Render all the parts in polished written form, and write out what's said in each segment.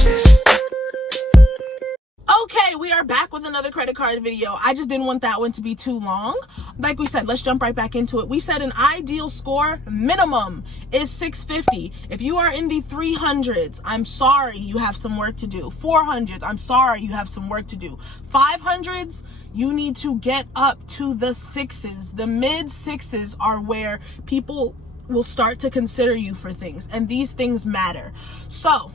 Watch this. Okay, we are back with another credit card video. I just didn't want that one to be too long. Like we said, let's jump right back into it. We said an ideal score minimum is 650. If you are in the 300s, I'm sorry, you have some work to do. 400s, I'm sorry, you have some work to do. 500s, you need to get up to the 6s. The mid 6s are where people will start to consider you for things, and these things matter. So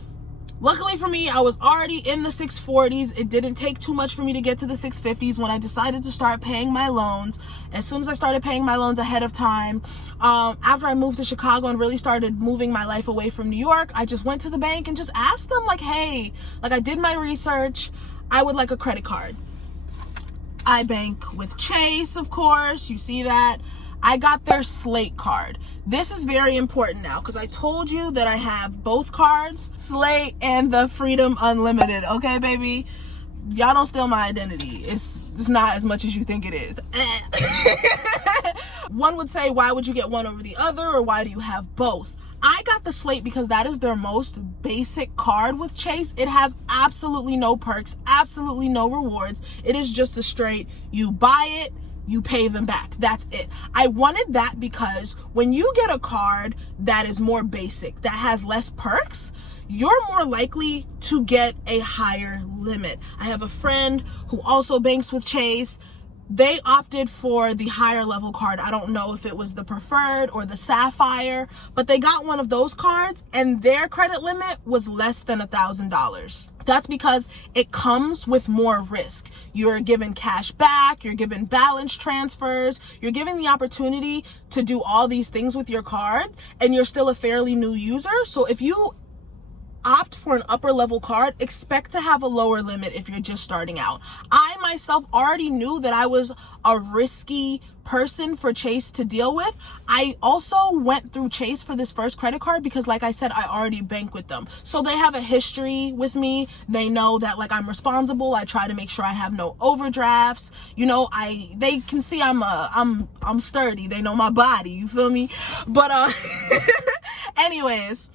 luckily for me, I was already in the 640s. It didn't take too much for me to get to the 650s when I decided to start paying my loans. As soon as I started paying my loans ahead of time, after I moved to Chicago and really started moving my life away from New York, I just went to the bank and just asked them, like, hey, like, I did my research. I would like a credit card. I bank with Chase, of course. You see that. I got their Slate card. This is very important now because I told you that I have both cards, Slate and the Freedom Unlimited. Okay, baby? Y'all don't steal my identity. It's not as much as you think it is. One would say, why would you get one over the other, or why do you have both? I got the Slate because that is their most basic card with Chase. It has absolutely no perks, absolutely no rewards. It is just a straight, you buy it, you pay them back. That's it. I wanted that because when you get a card that is more basic, that has less perks, you're more likely to get a higher limit. I have a friend who also banks with Chase. They opted for the higher level card. I don't know if it was the preferred or the sapphire, but they got one of those cards and their credit limit was less than $1,000. That's because it comes with more risk. You're given cash back, you're given balance transfers, you're given the opportunity to do all these things with your card, and you're still a fairly new user. So if you opt for an upper level card, expect to have a lower limit if you're just starting out. I myself already knew that I was a risky person for Chase to deal with. I also went through Chase for this first credit card because, like I said, I already bank with them. So they have a history with me. They know that, like, I'm responsible. I try to make sure I have no overdrafts. You know, they can see I'm sturdy. They know my body. You feel me? But anyways,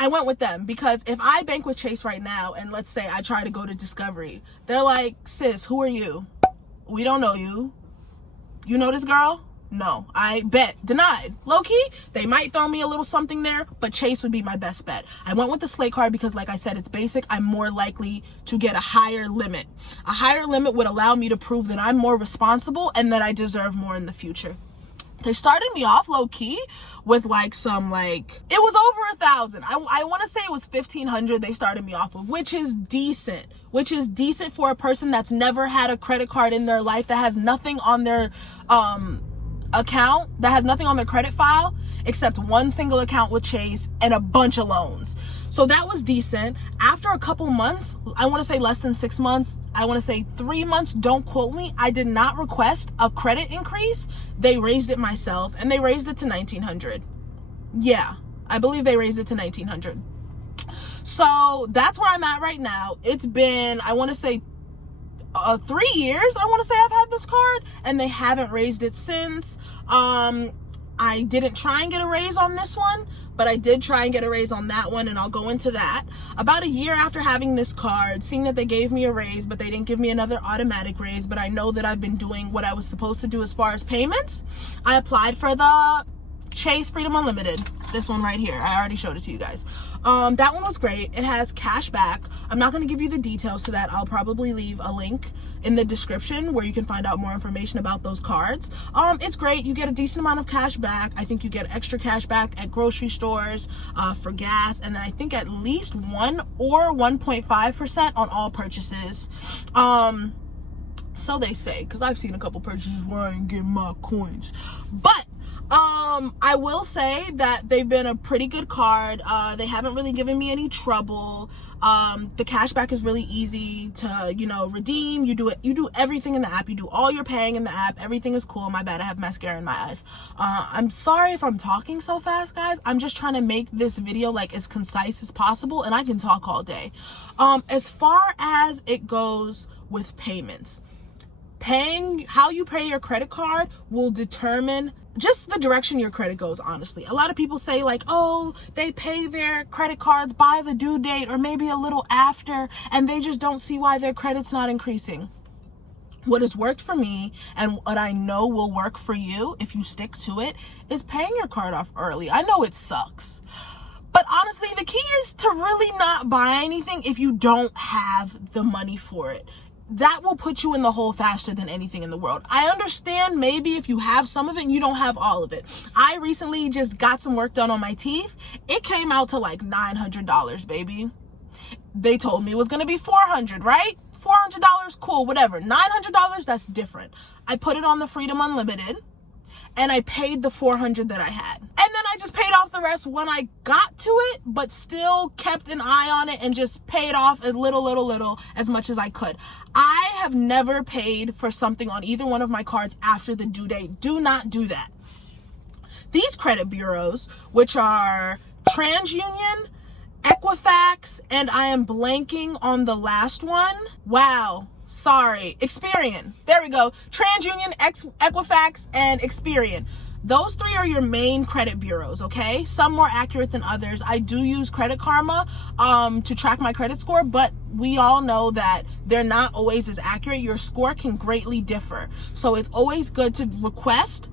I went with them because if I bank with Chase right now and let's say I try to go to Discovery, they're like, sis, who are you? We don't know you. You know this girl? No. I bet. Denied. Low-key, they might throw me a little something there, but Chase would be my best bet. I went with the Slate card because, like I said, it's basic. I'm more likely to get a higher limit. A higher limit would allow me to prove that I'm more responsible and that I deserve more in the future. They started me off low-key with like some, like, it was over 1,000. I want to say it was 1,500 they started me off with, which is decent for a person that's never had a credit card in their life, that has nothing on their account, that has nothing on their credit file except one single account with Chase and a bunch of loans. So that was decent. After a couple months, I want to say less than 6 months, I want to say 3 months, don't quote me, I did not request a credit increase. They raised it myself, and they raised it to 1,900. Yeah, I believe they raised it to 1,900. So that's where I'm at right now. It's been, I want to say 3 years, I want to say I've had this card, and they haven't raised it since. I didn't try and get a raise on this one, but I did try and get a raise on that one, and I'll go into that. About a year after having this card, seeing that they gave me a raise, but they didn't give me another automatic raise, but I know that I've been doing what I was supposed to do as far as payments, I applied for the Chase Freedom Unlimited. This one right here. I already showed it to you guys. That one was great. It has cash back. I'm not going to give you the details to that. I'll probably leave a link in the description where you can find out more information about those cards. It's great. You get a decent amount of cash back. I think you get extra cash back at grocery stores, for gas, and then I think at least 1 or 1.5% on all purchases. So they say, because I've seen a couple purchases where I ain't getting my coins. But I will say that they've been a pretty good card. They haven't really given me any trouble. The cashback is really easy to, redeem. You do everything in the app. You do all your paying in the app. Everything is cool. My bad, I have mascara in my eyes. I'm sorry if I'm talking so fast, guys. I'm just trying to make this video like as concise as possible, and I can talk all day. As far as it goes with payments, How you pay your credit card will determine just the direction your credit goes, honestly. A lot of people say like, oh, they pay their credit cards by the due date or maybe a little after, and they just don't see why their credit's not increasing. What has worked for me and what I know will work for you if you stick to it is paying your card off early. I know it sucks, but honestly, the key is to really not buy anything if you don't have the money for it. That will put you in the hole faster than anything in the world. I understand maybe if you have some of it and you don't have all of it. I recently just got some work done on my teeth. It came out to like $900, baby. They told me it was going to be $400, right? $400, cool, whatever. $900, that's different. I put it on the Freedom Unlimited and I paid the $400 that I had. And then I just paid off the rest when I got to it, but still kept an eye on it and just paid off a little, as much as I could. I have never paid for something on either one of my cards after the due date. Do not do that. These credit bureaus, which are TransUnion, Equifax, and I am blanking on the last one. Wow. Sorry. Experian. There we go. TransUnion, Equifax, and Experian. Those three are your main credit bureaus, okay? Some more accurate than others. I do use Credit Karma to track my credit score, but we all know that they're not always as accurate. Your score can greatly differ. So it's always good to request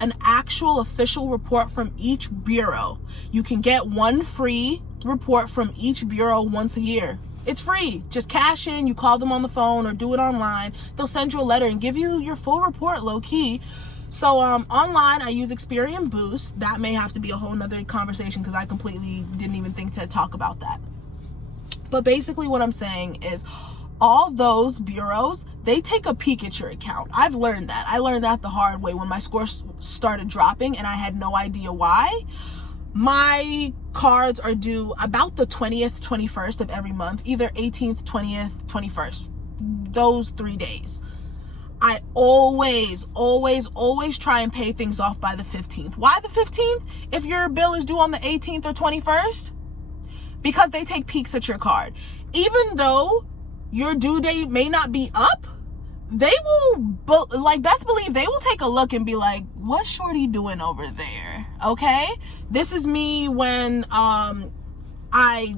an actual official report from each bureau. You can get one free report from each bureau once a year. It's free. Just cash in, you call them on the phone or do it online. They'll send you a letter and give you your full report low key. So online, I use Experian Boost. That may have to be a whole nother conversation because I completely didn't even think to talk about that. But basically what I'm saying is all those bureaus, they take a peek at your account. I've learned that. I learned that the hard way when my score started dropping and I had no idea why. My cards are due about the 20th, 21st of every month, either 18th, 20th, 21st, those 3 days. I always try and pay things off by the 15th. Why the 15th? If your bill is due on the 18th or 21st? Because they take peeks at your card. Even though your due date may not be up, they will, like, best believe they will take a look and be like, what's Shorty doing over there? Okay? This is me when I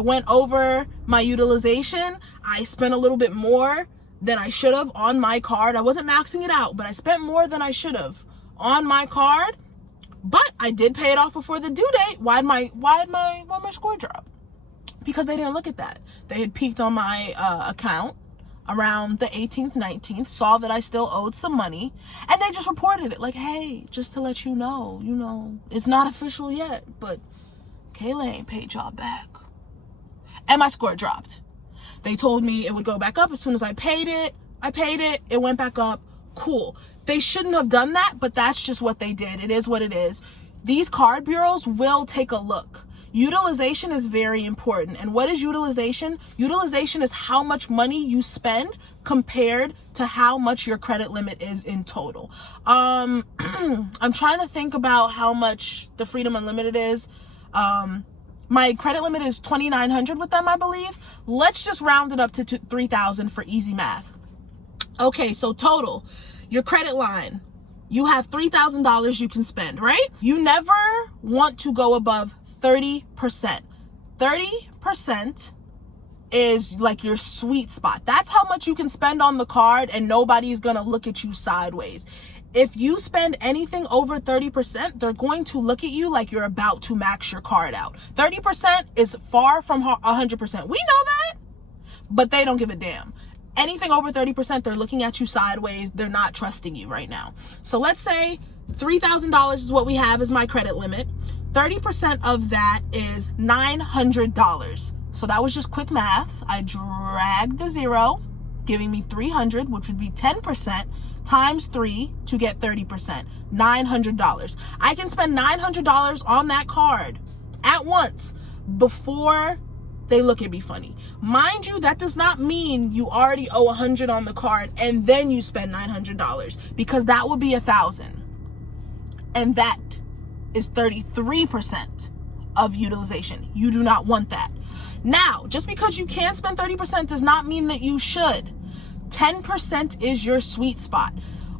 went over my utilization. I spent a little bit more than I should have on my card. I wasn't maxing it out, but I spent more than I should have on my card. But I did pay it off before the due date. Why'd my score drop? Because they didn't look at that. They had peeked on my account around the 18th, 19th, saw that I still owed some money, and they just reported it like, hey, just to let you know, it's not official yet, but Kayla ain't paid y'all back. And my score dropped. They told me it would go back up as soon as I paid it. It went back up. Cool. They shouldn't have done that, but that's just what they did. It is what it is. These card bureaus will take a look. Utilization is very important. And what is utilization? Utilization is how much money you spend compared to how much your credit limit is in total. I'm trying to think about how much the Freedom Unlimited is. My credit limit is $2,900 with them, I believe. Let's just round it up to $3,000 for easy math. Okay, so total, your credit line, you have $3,000 you can spend, right? You never want to go above 30%. 30% is like your sweet spot. That's how much you can spend on the card and nobody's gonna look at you sideways. If you spend anything over 30%, they're going to look at you like you're about to max your card out. 30% is far from 100%. We know that, but they don't give a damn. Anything over 30%, they're looking at you sideways. They're not trusting you right now. So let's say $3,000 is what we have as my credit limit. 30% of that is $900. So that was just quick maths. I dragged the zero, giving me 300, which would be 10% times 3 to get 30%, $900. I can spend $900 on that card at once before they look at me funny. Mind you, that does not mean you already owe $100 on the card and then you spend $900, because that would be $1,000. And that is 33% of utilization. You do not want that. Now, just because you can spend 30% does not mean that you should. 10% is your sweet spot.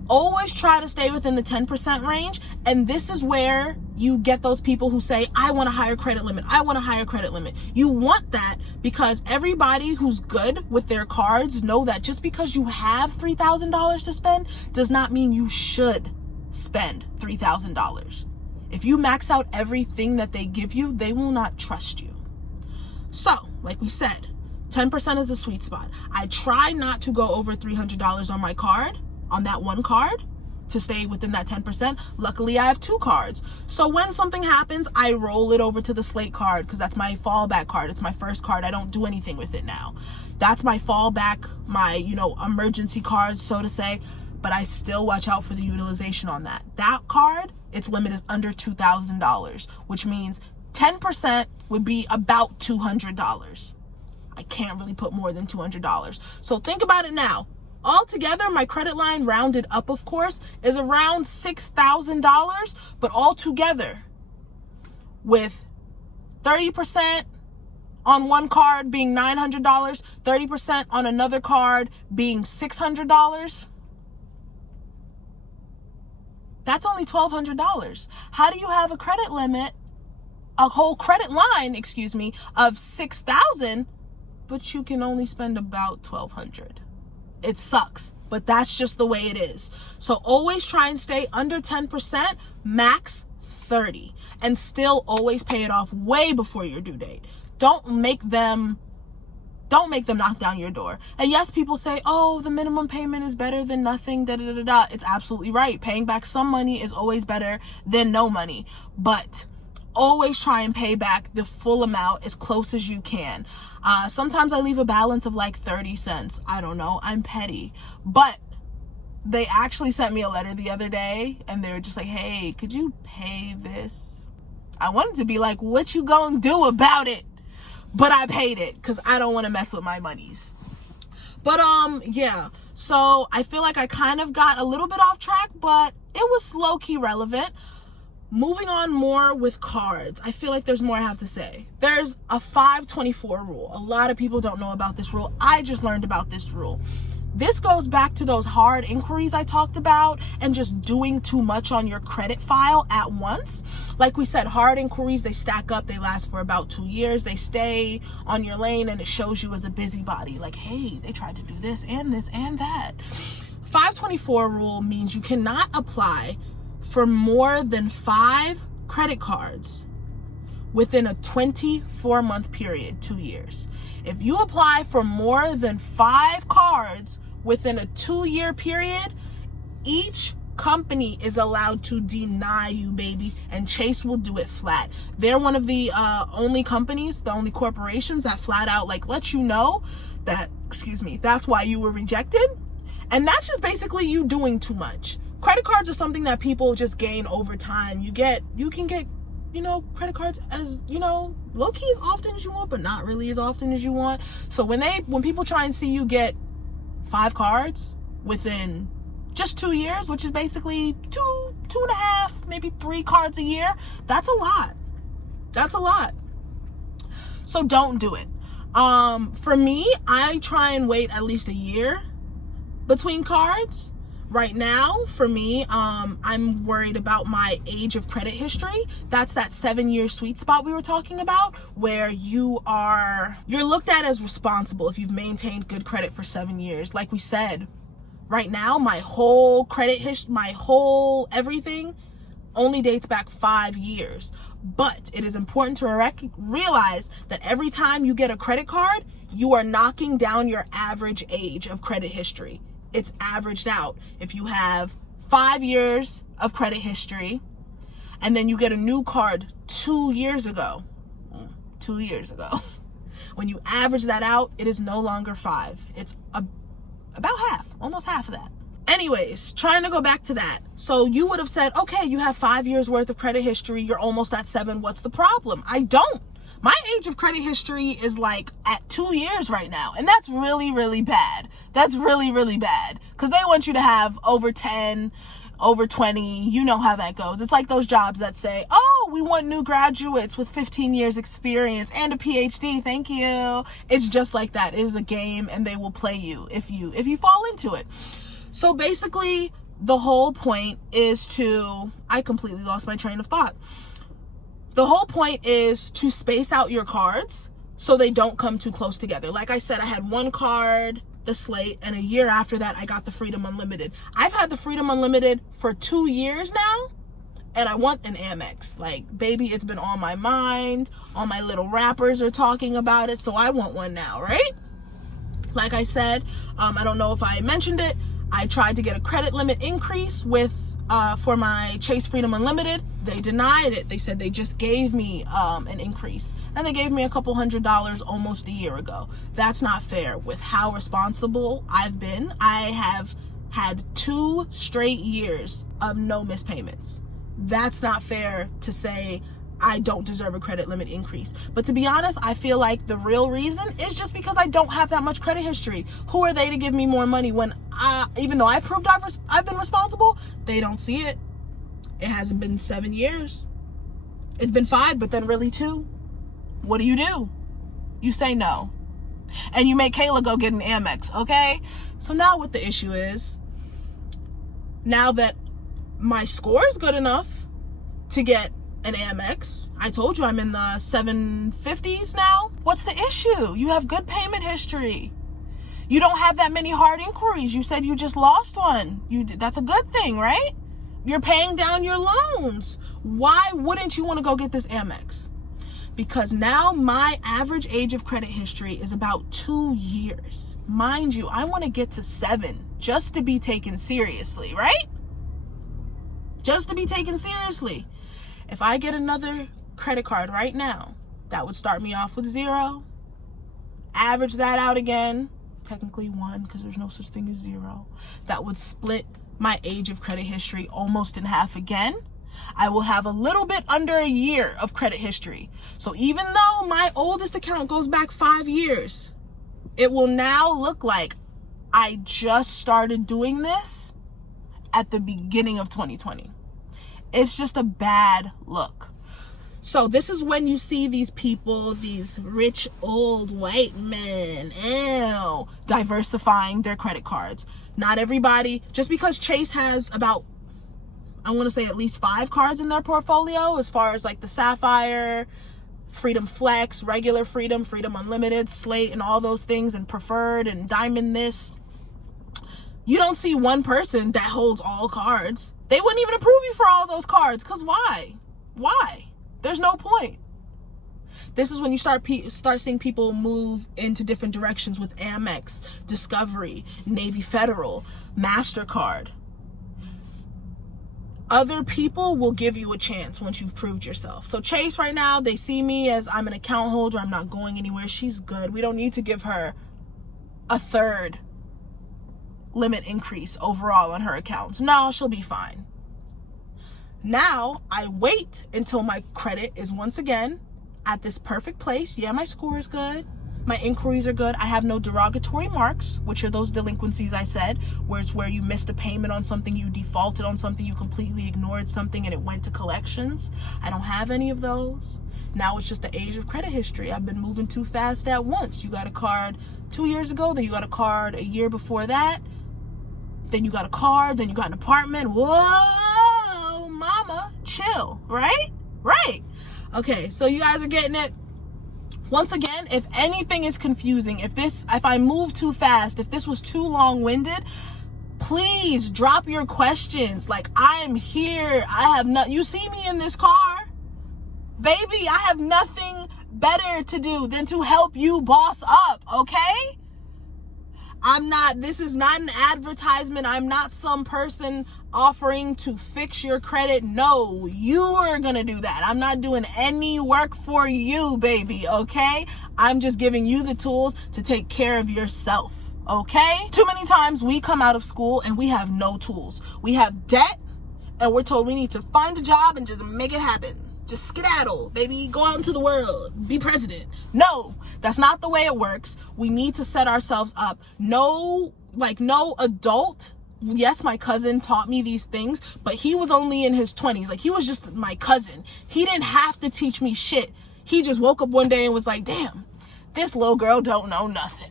Always try to stay within the 10% range. And this is where you get those people who say, I want a higher credit limit. I want a higher credit limit. You want that because everybody who's good with their cards know that just because you have $3,000 to spend does not mean you should spend $3,000. If you max out everything that they give you, they will not trust you. So, like we said, 10% is the sweet spot. I try not to go over $300 on my card, on that one card, to stay within that 10%. Luckily, I have 2 cards. So when something happens, I roll it over to the Slate card because that's my fallback card. It's my first card. I don't do anything with it now. That's my fallback, my, emergency card, so to say. But I still watch out for the utilization on that. That card, its limit is under $2,000, which means 10% would be about $200. I can't really put more than $200. So think about it now. Altogether, my credit line, rounded up, of course, is around $6,000, but altogether, with 30% on one card being $900, 30% on another card being $600, that's only $1,200. How do you have a credit limit, a whole credit line, of $6,000, but you can only spend about $1,200? It sucks, but that's just the way it is. So always try and stay under 10%, max 30, and still always pay it off way before your due date. Don't make them knock down your door. And yes, people say, oh, the minimum payment is better than nothing, It's absolutely right. Paying back some money is always better than no money, but always try and pay back the full amount as close as you can. Sometimes I leave a balance of like 30 cents. I don't know. I'm petty. But they actually sent me a letter the other day and they were just like, hey, could you pay this? I wanted to be like, what you gonna do about it? But I paid it because I don't want to mess with my monies. But yeah. So I feel like I kind of got a little bit off track, but it was low-key relevant. Moving on more with cards, I feel like there's more I have to say. There's a 524 rule. A lot of people don't know about this rule. I just learned about this rule. This goes back to those hard inquiries I talked about and just doing too much on your credit file at once. Like we said, hard inquiries, they stack up. They last for about 2 years. They stay on your lane and it shows you as a busybody. Like, hey, they tried to do this and that. 524 rule means you cannot apply for more than 5 credit cards within a 24-month period, 2 years. If you apply for more than 5 cards within a 2-year period, each company is allowed to deny you, baby, and Chase will do it flat. They're one of the only companies, the only corporations that flat out like let you know that, that's why you were rejected. And that's just basically you doing too much. Credit cards are something that people just gain over time. You can get, credit cards as, low-key as often as you want, but not really as often as you want. So when people try and see you get 5 cards within just 2 years, which is basically 2.5, maybe 3 cards a year, that's a lot. That's a lot. So don't do it. For me, I try and wait at least a year between cards. Right now, for me, I'm worried about my age of credit history. That's that 7-year sweet spot we were talking about, where you're looked at as responsible if you've maintained good credit for 7 years. Like we said, right now, my whole credit history, my whole everything only dates back 5 years. But it is important to realize that every time you get a credit card, you are knocking down your average age of credit history. It's averaged out. If you have 5 years of credit history and then you get a new card 2 years ago, when you average that out, it is no longer 5. It's about half, almost half of that. Anyways, trying to go back to that. So you would have said, okay, you have 5 years worth of credit history. You're almost at 7. What's the problem? I don't. My age of credit history is like at 2 years right now. And that's really, really bad. That's really, really bad. Because they want you to have over 10, over 20. You know how that goes. It's like those jobs that say, oh, we want new graduates with 15 years experience and a PhD. Thank you. It's just like that. It is a game, and they will play you if you fall into it. So basically, the whole point is I completely lost my train of thought. The whole point is to space out your cards so they don't come too close together. Like I said, I had one card, the Slate, and a year after that, I got the Freedom Unlimited. I've had the Freedom Unlimited for 2 years now, and I want an Amex. Like, baby, it's been on my mind. All my little rappers are talking about it, so I want one now, right? Like I said, I don't know if I mentioned it, I tried to get a credit limit increase for my Chase Freedom Unlimited. They denied it. They said they just gave me an increase, and they gave me a couple $100 almost a year ago. That's not fair with how responsible I've been. I have had 2 straight years of no missed payments. That's not fair to say I don't deserve a credit limit increase. But to be honest, I feel like the real reason is just because I don't have that much credit history. Who are they to give me more money when, even though I've proved I've been responsible, they don't see it. It hasn't been 7 years. It's been 5, but then really 2. What do? You say no. And you make Kayla go get an Amex, okay? So now what the issue is, now that my score is good enough to get an Amex, I told you I'm in the 750s now. What's the issue? You have good payment history. You don't have that many hard inquiries. You said you just lost one. That's a good thing, right? You're paying down your loans. Why wouldn't you want to go get this Amex? Because now my average age of credit history is about 2 years. Mind you, I want to get to 7 just to be taken seriously, right? Just to be taken seriously. If I get another credit card right now, that would start me off with 0. Average that out again, technically 1, because there's no such thing as 0. That would split my age of credit history almost in half again. I will have a little bit under a year of credit history. So even though my oldest account goes back 5 years, it will now look like I just started doing this at the beginning of 2020. It's just a bad look. So this is when you see these people, these rich old white men, diversifying their credit cards. Not everybody, just because Chase has about, I want to say at least 5 cards in their portfolio, as far as like the Sapphire, Freedom Flex, regular Freedom, Freedom Unlimited, Slate, and all those things, and Preferred and Diamond this. You don't see one person that holds all cards. They wouldn't even approve you for all those cards, because why? Why? There's no point. This is when you start seeing people move into different directions with Amex, Discovery, Navy Federal, MasterCard. Other people will give you a chance once you've proved yourself. So Chase right now, they see me as I'm an account holder. I'm not going anywhere. She's good. We don't need to give her a 3rd limit increase overall on her accounts. No, she'll be fine. Now I wait until my credit is once again at this perfect place. Yeah, my score is good. My inquiries are good. I have no derogatory marks, which are those delinquencies I said, where it's where you missed a payment on something, you defaulted on something, you completely ignored something, and it went to collections. I don't have any of those. Now it's just the age of credit history. I've been moving too fast at once. You got a card 2 years ago, then you got a card a year before that, then you got a car, then you got an apartment. Whoa, mama, chill, right? Right. Okay, so you guys are getting it. Once again, if anything is confusing, if I move too fast, if this was too long-winded, please drop your questions. Like, I am here. You see me in this car? Baby, I have nothing better to do than to help you boss up, okay? This is not an advertisement. I'm not some person offering to fix your credit. No, you are gonna do that. I'm not doing any work for you, baby, okay? I'm just giving you the tools to take care of yourself, okay? Too many times we come out of school and we have no tools. We have debt and we're told we need to find a job and just make it happen. Just skedaddle, baby, go out into the world, be president. No, that's not the way it works. We need to set ourselves up. No adult Yes, my cousin taught me these things, but he was only in his 20s. Like, he was just my cousin. He didn't have to teach me shit. He just woke up one day and was like, damn, this little girl don't know nothing.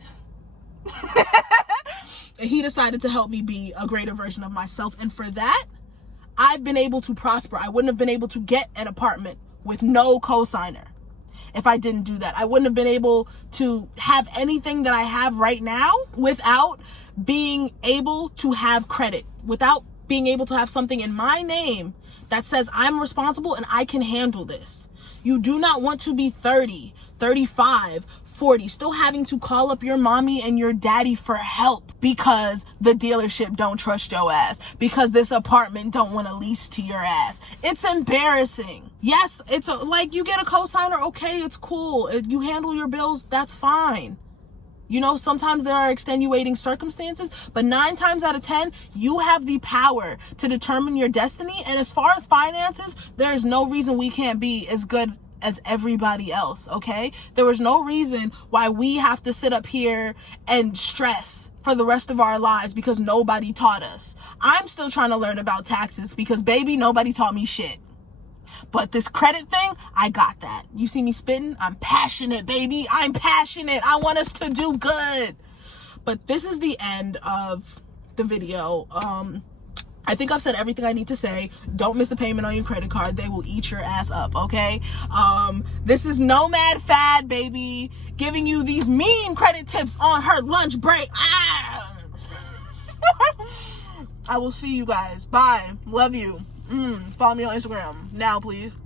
And he decided to help me be a greater version of myself. And for that, I've been able to prosper. I wouldn't have been able to get an apartment with no cosigner if I didn't do that. I wouldn't have been able to have anything that I have right now without being able to have credit, without being able to have something in my name that says I'm responsible and I can handle this. You do not want to be 30, 35, 40, still having to call up your mommy and your daddy for help because the dealership don't trust your ass, because this apartment don't want to lease to your ass. It's embarrassing. Yes, like, you get a cosigner, okay, it's cool. If you handle your bills, that's fine. You know, sometimes there are extenuating circumstances, but 9 times out of 10, you have the power to determine your destiny. And as far as finances, there is no reason we can't be as good as everybody else, okay? There is no reason why we have to sit up here and stress for the rest of our lives because nobody taught us. I'm still trying to learn about taxes because, baby, nobody taught me shit. But this credit thing, I got that. You see me spitting? I'm passionate, baby. I'm passionate. I want us to do good. But this is the end of the video. I think I've said everything I need to say. Don't miss a payment on your credit card. They will eat your ass up, okay? This is Nomad Fad, baby, giving you these mean credit tips on her lunch break. I will see you guys. Bye. Love you. Follow me on Instagram now, please.